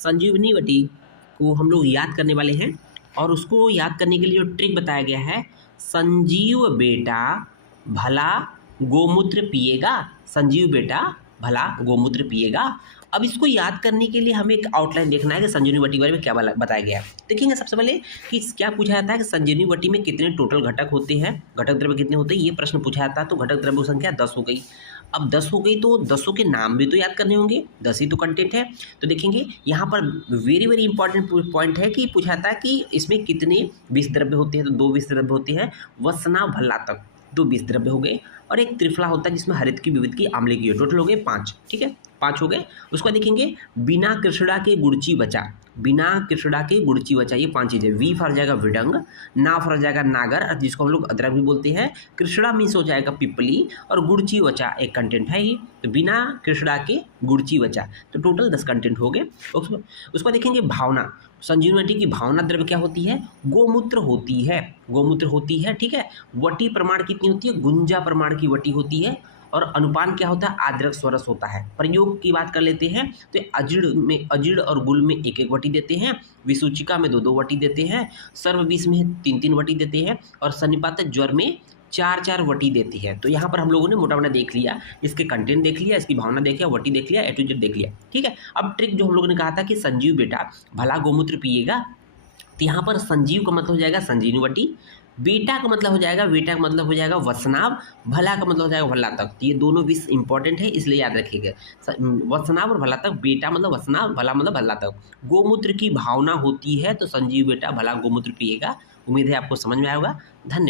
संजीवनी बटी को हम लोग याद करने वाले हैं और उसको याद करने के लिए जो ट्रिक बताया गया है, संजीव बेटा भला गोमूत्र पिएगा, संजीव बेटा भला गोमूत्र पिएगा। अब इसको याद करने के लिए हमें एक आउटलाइन देखना है कि संजीवनी बटी के बारे में क्या बताया गया है। देखेंगे सबसे पहले कि क्या पूछा जाता है कि संजीवनी बटी में कितने टोटल घटक होते हैं, घटक द्रव्य कितने होते हैं, ये प्रश्न पूछा जाता है। तो घटक द्रव्य संख्या 10 हो गई। अब 10 हो गई तो 10 के नाम भी तो याद करने होंगे, 10 ही तो कंटेंट है। तो देखेंगे यहाँ पर वेरी वेरी इंपॉर्टेंट पॉइंट है कि पूछा जाता है कि इसमें कितने विष द्रव्य होते हैं। तो 2 विष द्रव्य होते हैं, वसना भल्लातक 2 विष द्रव्य हो गए, और एक त्रिफला होता है जिसमें हरित की, विविध की, आम्ल की, टोटल हो गए 5। ठीक है, 5 हो गए। उसके बाद देखेंगे बिना कृष्णा के गुड़ची बचा, बिना कृष्णा के गुड़ची बचा, ये 5 चीज़ें। वी फॉर जाएगा विडंग, ना फॉर जाएगा नागर जिसको हम लोग अदरक भी बोलते हैं, कृष्णा मीन्स हो जाएगा पिपली, और गुड़ची बचा एक कंटेंट है ही। तो बिना कृष्णा के गुड़ची बचा, तो टोटल 10 कंटेंट हो गए। उसको देखेंगे भावना, संजीवनी बटी की भावना द्रव्य क्या होती है, गोमूत्र होती है, गोमूत्र होती है। ठीक है, वटी प्रमाण कितनी होती है, गुंजा प्रमाण की वटी होती है, और अनुपान क्या होता है, आद्रक स्वरस होता है। प्रयोग की बात कर लेते हैं तो अजीड़ और गुल में 1-1 वटी देते हैं, विसूचिका में 2-2 वटी देते हैं, सर्वविष में 3-3 वटी देते हैं, और सन्निपात ज्वर में 4-4 वटी देती है। तो यहाँ पर हम लोगों ने मोटा मोटा देख लिया, इसके कंटेंट देख लिया, इसकी भावना देख लिया, वटी देख लिया, A to Z देख लिया। ठीक है, अब ट्रिक जो हम लोगों ने कहा था कि संजीव बेटा भला गोमूत्र पिएगा, तो यहाँ पर संजीव का मतलब हो जाएगा संजीवनी बटी, बेटा का मतलब हो जाएगा, बेटा का मतलब हो जाएगा वसनाभ, भला का मतलब हो जाएगा भल्लातक। ये दोनों विष इंपॉर्टेंट है, इसलिए याद रखिएगा। वसनाभ और भल्लातक, बेटा मतलब वसनाभ, भला मतलब भल्लातक। गोमूत्र की भावना होती है तो संजीव बेटा भला गोमूत्र पिएगा। उम्मीद है आपको समझ में आएगा। धन्यवाद।